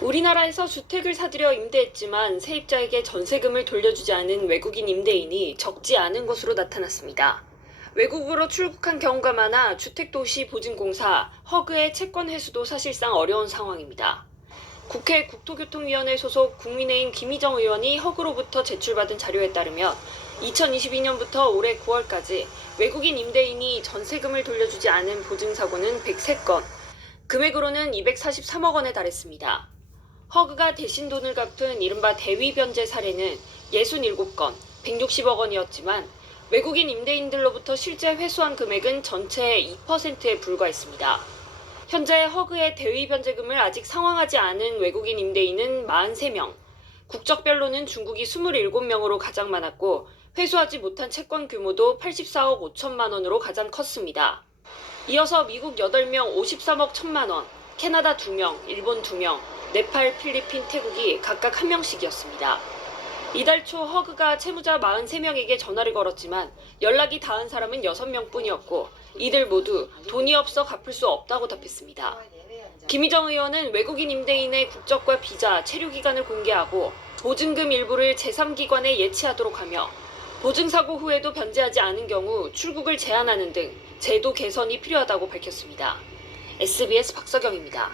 우리나라에서 주택을 사들여 임대했지만 세입자에게 전세금을 돌려주지 않은 외국인 임대인이 적지 않은 것으로 나타났습니다. 외국으로 출국한 경우가 많아 주택도시보증공사 허그의 채권 회수도 사실상 어려운 상황입니다. 국회 국토교통위원회 소속 국민의힘 김희정 의원이 허그로부터 제출받은 자료에 따르면 2022년부터 올해 9월까지 외국인 임대인이 전세금을 돌려주지 않은 보증사고는 103건, 금액으로는 243억 원에 달했습니다. 허그가 대신 돈을 갚은 이른바 대위 변제 사례는 67건, 160억 원이었지만 외국인 임대인들로부터 실제 회수한 금액은 전체의 2%에 불과했습니다. 현재 허그의 대위 변제금을 아직 상환하지 않은 외국인 임대인은 43명, 국적별로는 중국이 27명으로 가장 많았고 회수하지 못한 채권 규모도 84억 5천만 원으로 가장 컸습니다. 이어서 미국 8명 53억 1천만 원, 캐나다 2명, 일본 2명, 네팔, 필리핀, 태국이 각각 1명씩이었습니다. 이달 초 허그가 채무자 43명에게 전화를 걸었지만 연락이 닿은 사람은 6명 뿐이었고 이들 모두 돈이 없어 갚을 수 없다고 답했습니다. 김희정 의원은 외국인 임대인의 국적과 비자, 체류 기간을 공개하고 보증금 일부를 제3기관에 예치하도록 하며 보증사고 후에도 변제하지 않은 경우 출국을 제한하는 등 제도 개선이 필요하다고 밝혔습니다. SBS 박서경입니다.